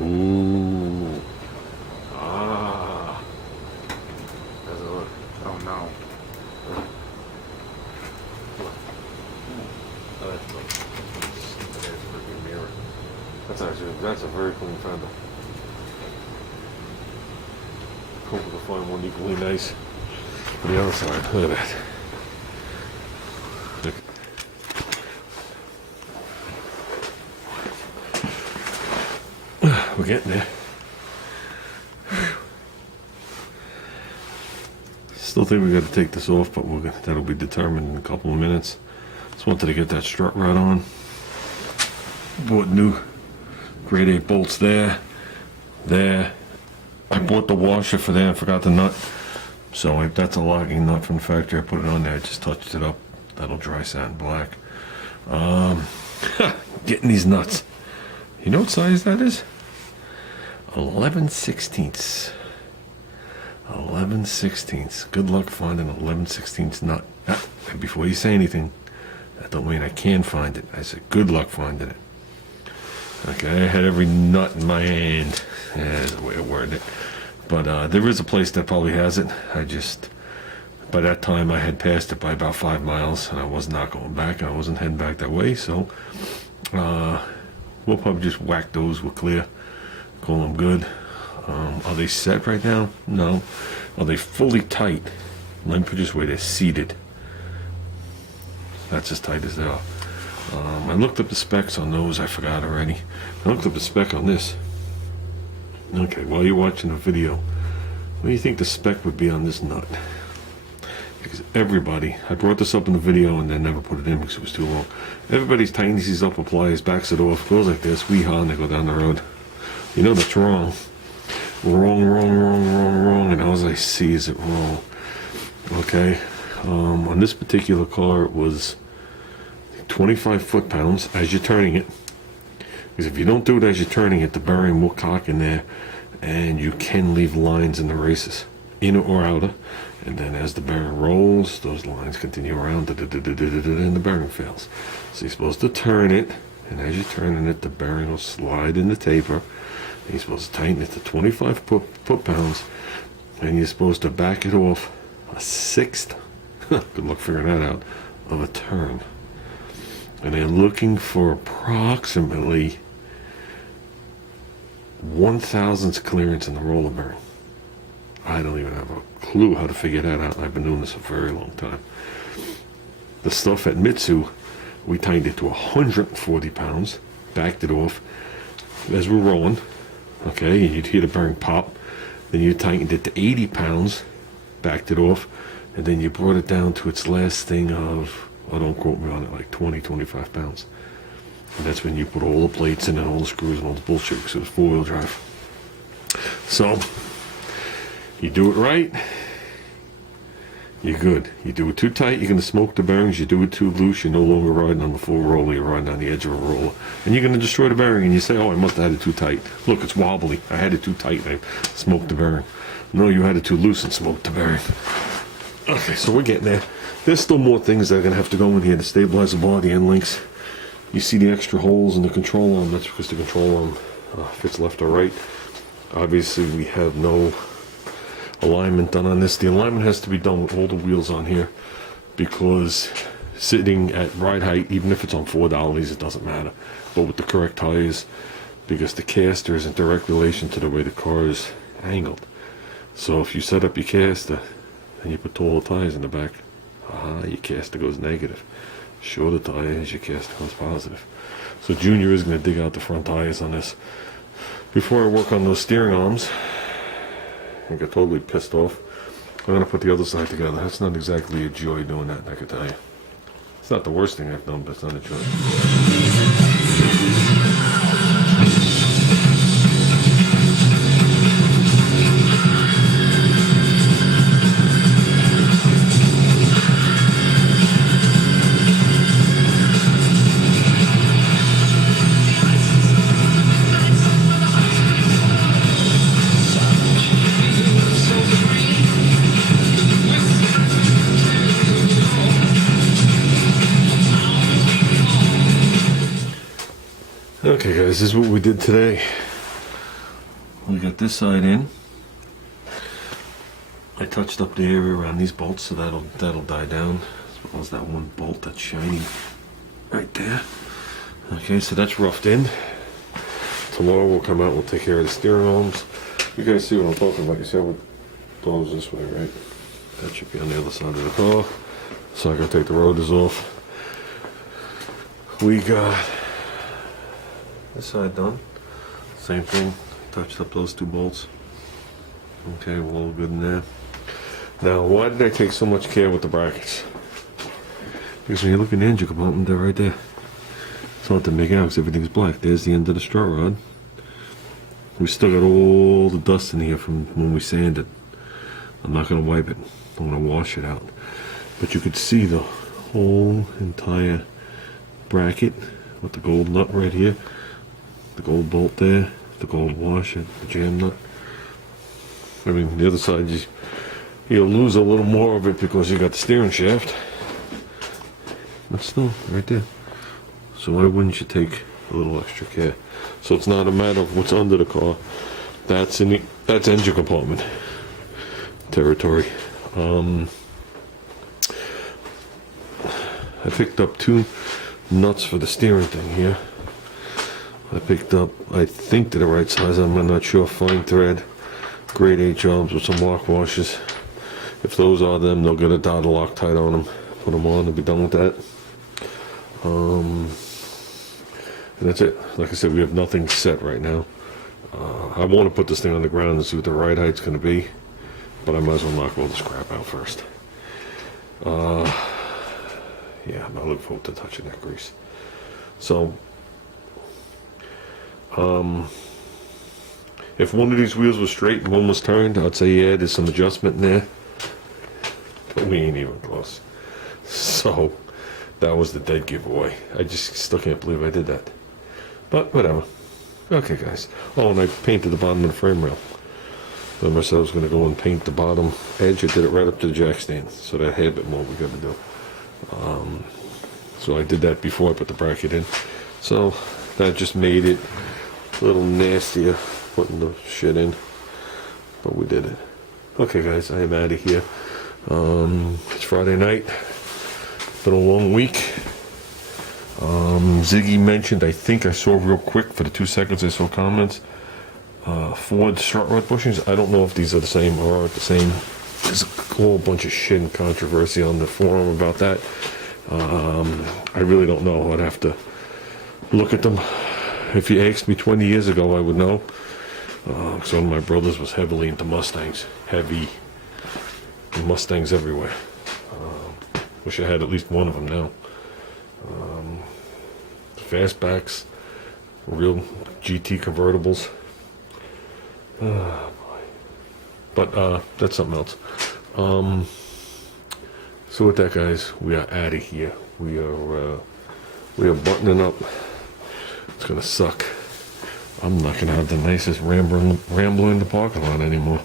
Ooh. Ah. How's it look? Oh no. Oh, that's a very clean fender. Hope we can find one equally nice for the other side. Look at that. Look. We're getting there. Still think we got to take this off, but that'll be determined in a couple of minutes. Just wanted to get that strut rod on. Bought new grade 8 bolts there. I bought the washer for there and forgot the nut. So that's a locking nut from the factory. I put it on there, I just touched it up. That'll dry sand black. Getting these nuts. You know what size that is? 11/16. 11/16. Good luck finding an 11/16 nut. And before you say anything, that don't mean I can find it. I said good luck finding it. Okay, I had every nut in my hand. Yeah, that's the way I worded it. But there is a place that probably has it. By that time I had passed it by about 5 miles and I was not going back. I wasn't heading back that way, so we'll probably just whack those with clear. Call them good. Are they set right now? No. Are they fully tight? Let me put it this way, they're seated. That's as tight as they are. I looked up the specs on those, I forgot already. I looked up the spec on this. Okay, while you're watching the video, what do you think the spec would be on this nut? Because everybody, I brought this up in the video and then never put it in because it was too long. Everybody tightens these up, applies, backs it off, goes like this, wee-haw, and they go down the road. You know that's wrong. Wrong, and all I see is it wrong. Okay, on this particular car it was 25 foot-pounds as you're turning it. Because if you don't do it as you're turning it, the bearing will cock in there and you can leave lines in the races, inner or outer, and then as the bearing rolls, those lines continue around and the bearing fails. So you're supposed to turn it, and as you're turning it, the bearing will slide in the taper. You're supposed to tighten it to 25 foot-pounds, and you're supposed to back it off a 1/6, good luck figuring that out, of a turn. And they're looking for approximately 1/1000th clearance in the roller bearing. I don't even have a clue how to figure that out. I've been doing this a very long time. The stuff at Mitsu, we tightened it to 140 pounds, backed it off as we're rolling. Okay, and you'd hear the bearing pop. Then you tightened it to 80 pounds, backed it off, and then you brought it down to its last thing of, oh, don't quote me on it, like 20-25 pounds. And that's when you put all the plates in and all the screws and all the bullshit, because it was 4-wheel drive. So, you do it right, you're good. You do it too tight, you're going to smoke the bearings. You do it too loose, you're no longer riding on the full roller, you're riding on the edge of a roller. And you're going to destroy the bearing, and you say, oh, I must have had it too tight. Look, it's wobbly. I had it too tight, and I smoked the bearing. No, you had it too loose and smoked the bearing. Okay, so we're getting there. There's still more things that are going to have to go in here to stabilize the bar, the end links. You see the extra holes in the control arm. That's because the control arm fits left or right. Obviously, we have no alignment done on this. The alignment has to be done with all the wheels on here, because sitting at ride height, even if it's on 4 dollies, it doesn't matter. But with the correct tires, because the caster is in direct relation to the way the car is angled. So if you set up your caster and you put taller tires in the back, your caster goes negative. Shorter tires, your caster goes positive. So Junior is going to dig out the front tires on this. Before I work on those steering arms, I got totally pissed off. I'm going to put the other side together. That's not exactly a joy doing that, I can tell you. It's not the worst thing I've done, but it's not a joy. Okay guys, this is what we did today. we got this side in. I touched up the area around these bolts, so that'll die down, as well as that one bolt that's shiny right there. Okay, so that's roughed in. Tomorrow we'll come out and we'll take care of the steering arms. You guys see what I'm talking about. You see how it blows this way, right? That should be on the other side of the car. So I gotta take the rotors off. We got this side done. Same thing. Touched up those two bolts. Okay, we're all good in there. Now, why did I take so much care with the brackets? Because when you look in the engine compartment, they're right there. It's not to make out because everything's black. There's the end of the strut rod. We still got all the dust in here from when we sanded. I'm not going to wipe it. I'm going to wash it out. But you could see the whole entire bracket with the gold nut right here. The gold bolt there. The gold washer. The jam nut. I mean, the other side, you'll lose a little more of it because you got the steering shaft. But still, right there. So why wouldn't you take a little extra care? So it's not a matter of what's under the car. That's engine compartment territory. I picked up 2 nuts for the steering thing here. I picked up, I think they're the right size, I'm not sure, fine thread, grade 8 jobs with some lock washers. If those are them, they'll get a dot of Loctite on them, put them on and be done with that. And that's it. Like I said, we have nothing set right now. I want to put this thing on the ground and see what the ride height's going to be, but I might as well knock all the scrap out first. Yeah, I'm not looking forward to touching that grease. So, if one of these wheels was straight and one was turned, I'd say, yeah, there's some adjustment in there. But we ain't even close. So, that was the dead giveaway. I just still can't believe I did that. But, whatever. Okay, guys. Oh, and I painted the bottom of the frame rail. Remember I said I was going to go and paint the bottom edge. I did it right up to the jack stand. So that had a bit more we got to do. So I did that before I put the bracket in. So that just made it a little nastier putting the shit in. But we did it. Okay, guys, I am out of here. It's Friday night. Been a long week. Ziggy mentioned, I think I saw real quick for the 2 seconds I saw comments, Ford strut rod bushings. I don't know if these are the same or aren't the same. There's a whole bunch of shit and controversy on the forum about that. I really don't know. I'd have to look at them. If you asked me 20 years ago, I would know. Because one of my brothers was heavily into Mustangs. Heavy Mustangs everywhere. Wish I had at least one of them now. Fastbacks, real GT convertibles. But that's something else. So with that, guys, we are out of here. We are buttoning up. It's gonna suck. I'm not gonna have the nicest rambler in the parking lot anymore.